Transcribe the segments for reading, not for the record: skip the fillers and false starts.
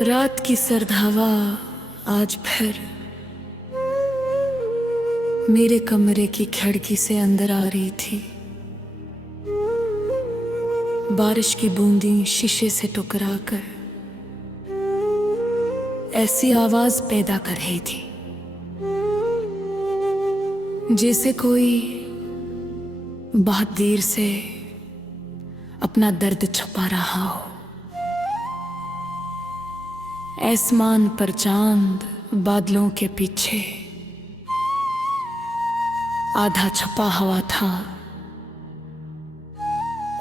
रात की सर्द हवा आज फिर मेरे कमरे की खिड़की से अंदर आ रही थी। बारिश की बूंदें शीशे से टकराकर ऐसी आवाज पैदा कर रही थी जैसे कोई बहुत देर से अपना दर्द छुपा रहा हो। आसमान पर चांद बादलों के पीछे आधा छुपा हुआ था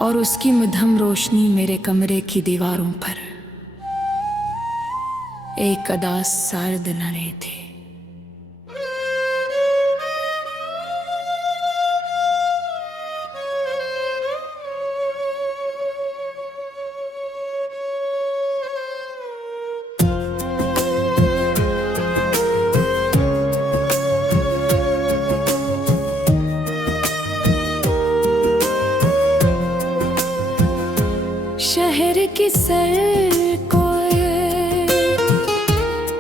और उसकी मध्यम रोशनी मेरे कमरे की दीवारों पर एक अदास सर्द नरे थे। शहर की सड़कों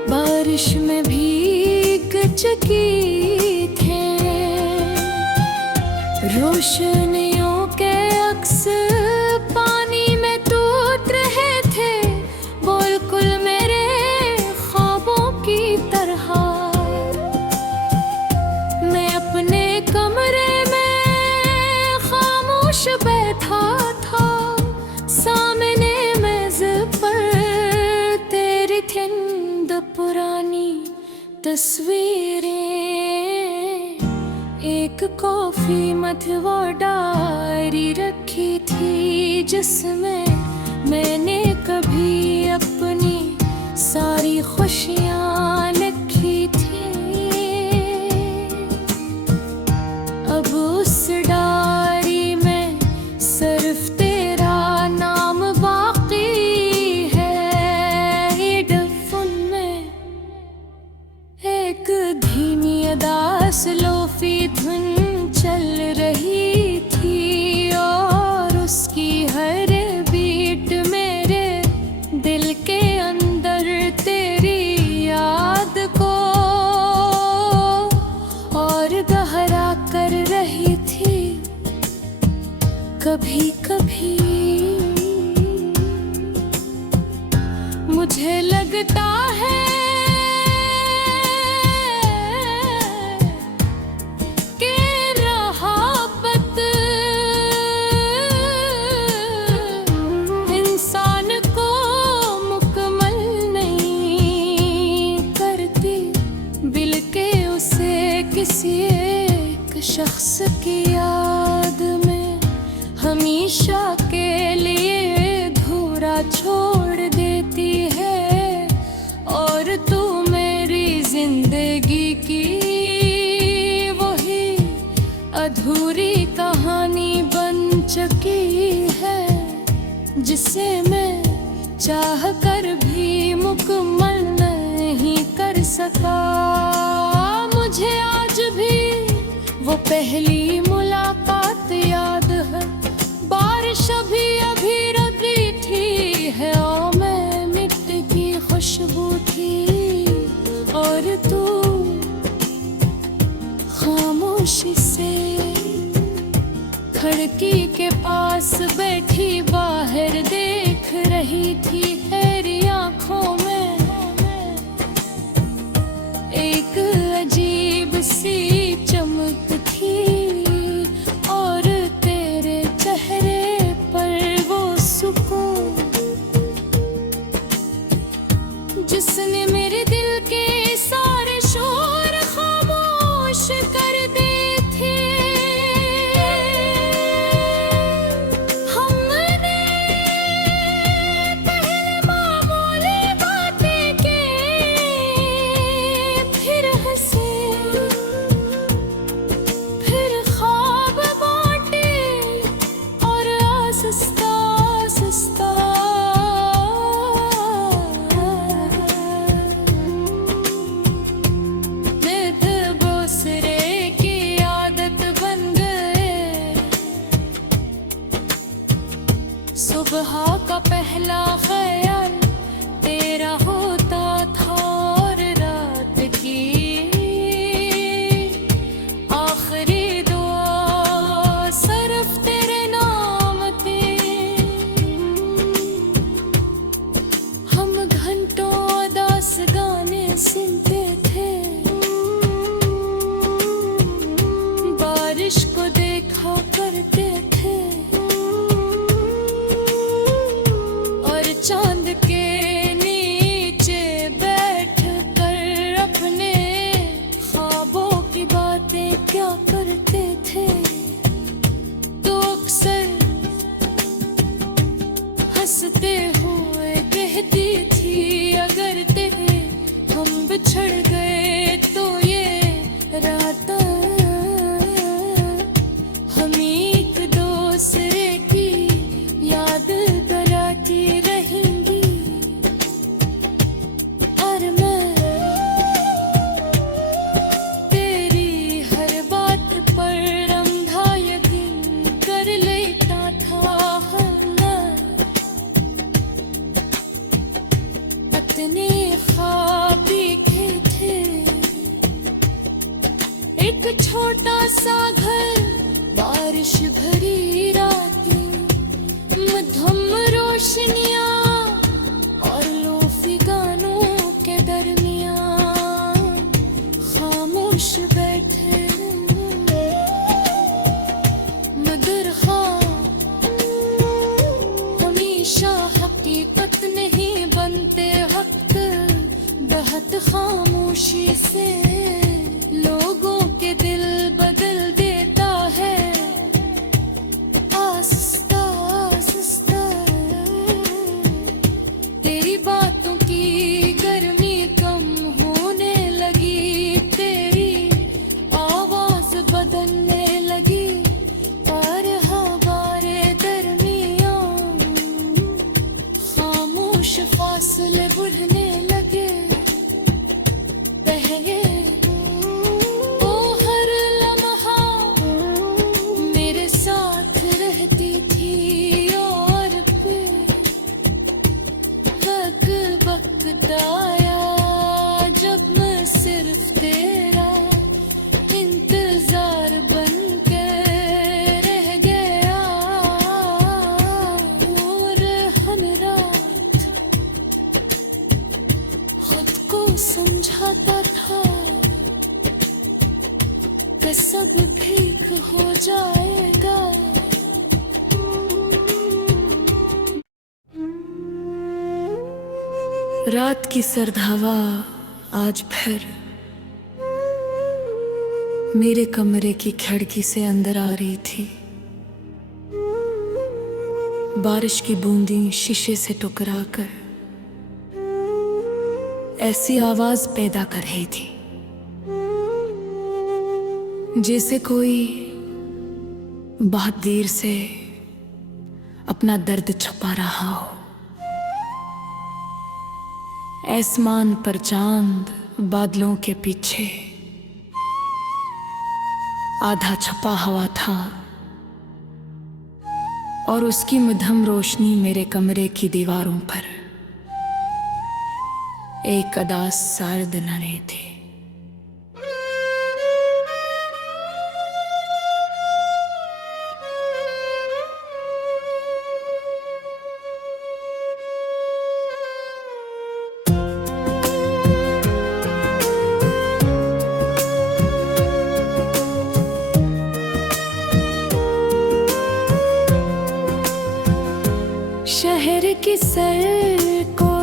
बारिश में भीग चुकी थे, रोशनियों के अक्स पानी में टूट रहे थे, बिल्कुल मेरे ख्वाबों की तरह। मैं अपने कमरे में खामोश बैठा था, सामने मेज पर तेरी थिंद पुरानी तस्वीरें, एक कॉफी मत वो डायरी रखी थी जिसमें मैंने कभी अपनी सारी खुशियाँ लिखी थी। अब उस डायरी में सिर्फ लोफी धुन चल रही थी और उसकी हर बीट मेरे दिल के अंदर तेरी याद को और गहरा कर रही थी। कभी कभी मुझे लगता है किसी एक शख्स की याद में हमेशा के लिए धूरा छोड़ देती है, और तू मेरी जिंदगी की वही अधूरी कहानी बन चुकी है, जिसे मैं चाह कर भी मुकम्मल नहीं कर सका। मुझे आज भी वो पहली मुलाकात याद है, बारिश अभी रगी थी है और मैं मिट्टी की खुशबू थी, और तू खामोशी से खिड़की के पास बैठी बाहर देख रही थी। तेरी आंखों में एक अजीब सी चमक थी और तेरे चेहरे पर वो सुकून जिसने मेरे दिल के सारे शोर खामोश कर दिए थे। हमने पहले मामूली बातें की, फिर हंसे, फिर ख्वाब बांटे और आहिस्ता आहिस्ता नित दूसरे की आदत बन गए। सुबह का पहला ख्याल तेरा हो हंसते हुए कहती थी, अगर तेरे हम बिछड़ गए तो ये रात हम एक दूसरे की याद कराती रहेंगी। और मैं तेरी हर बात पर अंधा यकीन कर लेता था। इतने ख्वाब देखे थे, एक छोटा सा घर, बारिश भरी रातें, मध्यम रोशनियां और लोफी गानों के दरमियान खामोश बैठे मगर हमेशा हकीकत नहीं बनते। हक बहुत खामोशी से लोगों के दिल बदल देता है। आस्ता आस्ता तेरी बातों की गर्मी कम होने लगी, तेरी आवाज बदलने लगी और हमारे दरमियान खामोश फासले बढ़ने लगे। पहले वो हर लम्हा मेरे साथ रहती थी और फिर वक्त आया जब मैं सिर्फ तेरा इंतजार बन के रह गया। और हर रात खुद को समझाता था कि सब ठीक हो जाएगा। रात की सर्द हवा आज फिर मेरे कमरे की खिड़की से अंदर आ रही थी। बारिश की बूंदें शीशे से टकराकर ऐसी आवाज पैदा कर रही थी जैसे कोई बहुत देर से अपना दर्द छुपा रहा हो। आसमान पर चांद बादलों के पीछे आधा छुपा हुआ था और उसकी मध्यम रोशनी मेरे कमरे की दीवारों पर एक अदा सर्द न रहे थे। शहर की सड़कों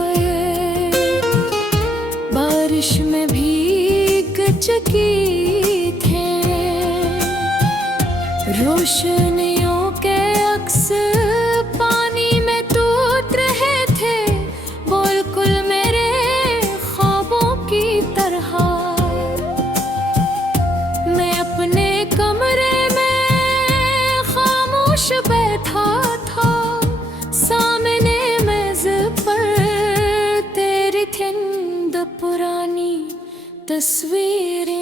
बारिश में भीग चुकी थे, रोशनियों के अक्स पानी में टूट रहे थे, बिल्कुल मेरे ख्वाबों की तरह। मैं अपने कमरे में खामोश बैठा था, सामने मेज पर तेरी थिंद पुरानी तस्वीरें,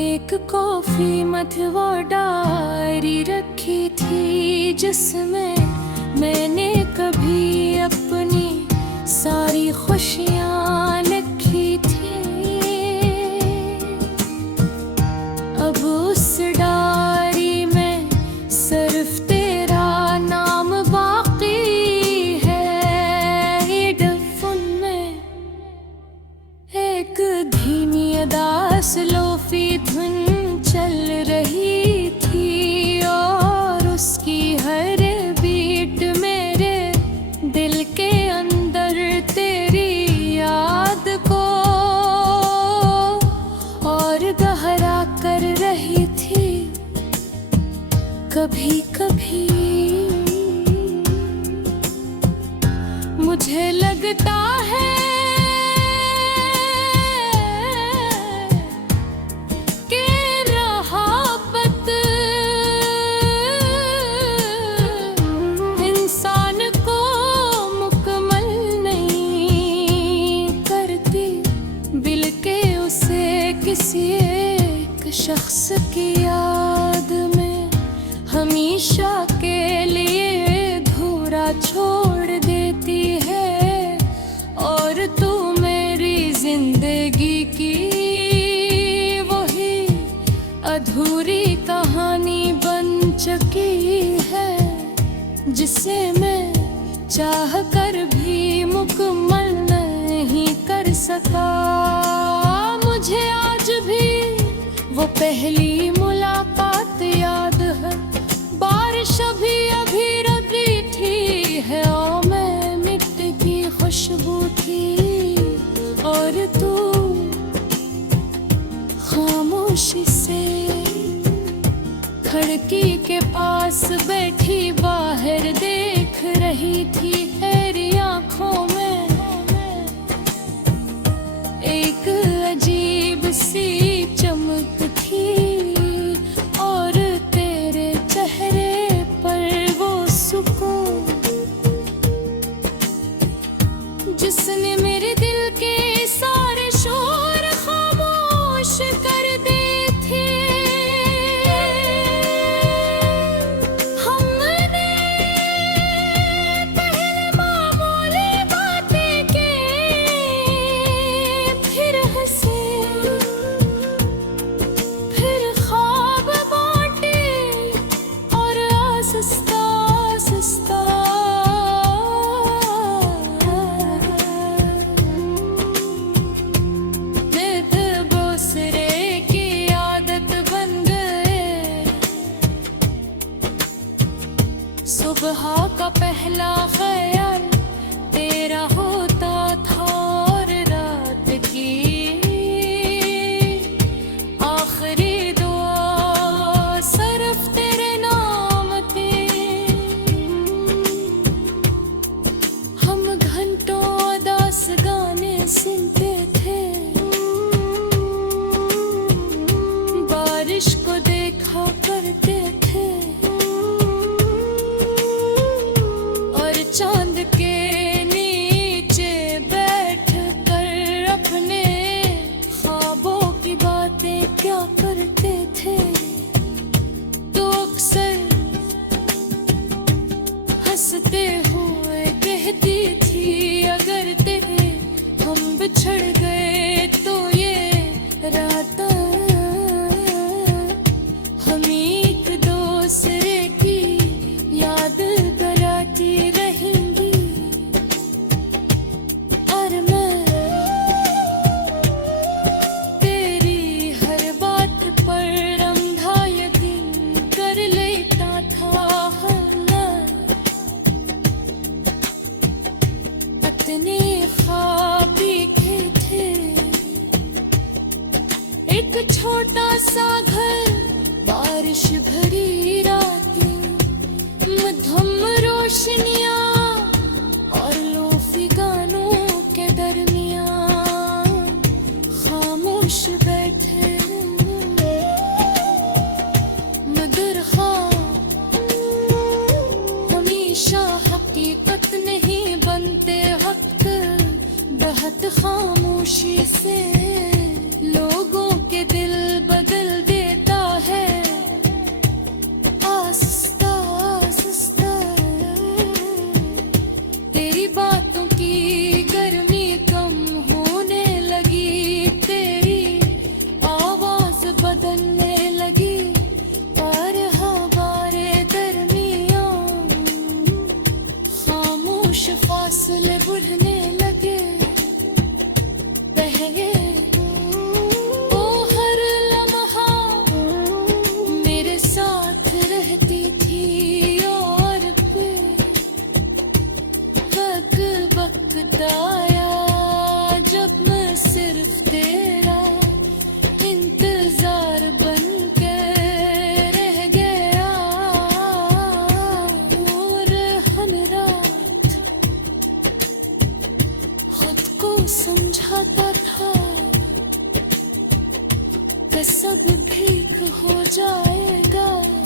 एक कॉफी मथवा डायरी रखी थी जिसमें मैंने कभी अपनी सारी खुशियाँ लिखी थी। अब उस डायरी में सिर्फ तेरा नाम बाकी है। हेडफोन में एक धीमी अदास लोफी धुन चल रही थी और उसकी हर बीट मुझे लगता है कि रहाबत इंसान को मुकम्मल नहीं करती, बल्कि उसे किसी एक शख्स की याद में हमेशा के लिए अधूरा छोड़ देती है। और तू मेरी जिंदगी की वही अधूरी कहानी बन चुकी है, जिसे मैं चाह कर भी मुकम्मल नहीं कर सका। मुझे आज भी वो पहली मुलाकात याद है, बारिश अभी अभी रगी थी है और मैं मिट्टी की खुशबू थी, और तू खामोशी से खिड़की के पास बैठी बाहर देख रही थी। तेरी आंखों में एक अजीब सी चमक थी, और तेरे चेहरे पर वो सुकून जिसने मेरे दिल के सारे शोर खामोश कर दिए थे। हमने पहले मामूली बातें की, फिर हंसे, फिर ख्वाब बांटे, और आहिस्ता आहिस्ता सुबह का पहला ख्याल तेरा होता था, और रात की आखिरी दुआ सिर्फ तेरे नाम थी। हम घंटों उदास गाने सुनते थे, बारिश को देखा करते थे, चांद के नीचे बैठ कर अपने ख्वाबों की बातें क्या करते थे। तो अक्सर हंसते हुए कहती थी, अगर तेरे हम बिछड़ गए तो ये रात हम एक दूसरे की याद कराती रहेंगी। और मैं तेरी हर बात पर अंधा यकीन कर लेता था, ना अपने ख्वाब देखे थे। एक छोटा सा घर, बारिश भरी रातें, मध्यम रोशनियां और लोफी गानों के दरमियान खामोश बैठे मगर ख्वाब हमेशा हकीकत नहीं बनते। हक बहुत खामोशी से लोगों के दिल बदल देता है। आहिस्ता आहिस्ता तेरी बातों की गर्मी कम होने लगी, तेरी आवाज बदलने लगी, और हमारे दरमियान खामोश फासले बढ़ने लगे। पहले ओ हर लम्हा मेरे साथ रहती थी, और फिर वक्त आया जब मैं सिर्फ तेरा इंतजार बन के रह गया। और हर रात सब ठीक हो जाएगा।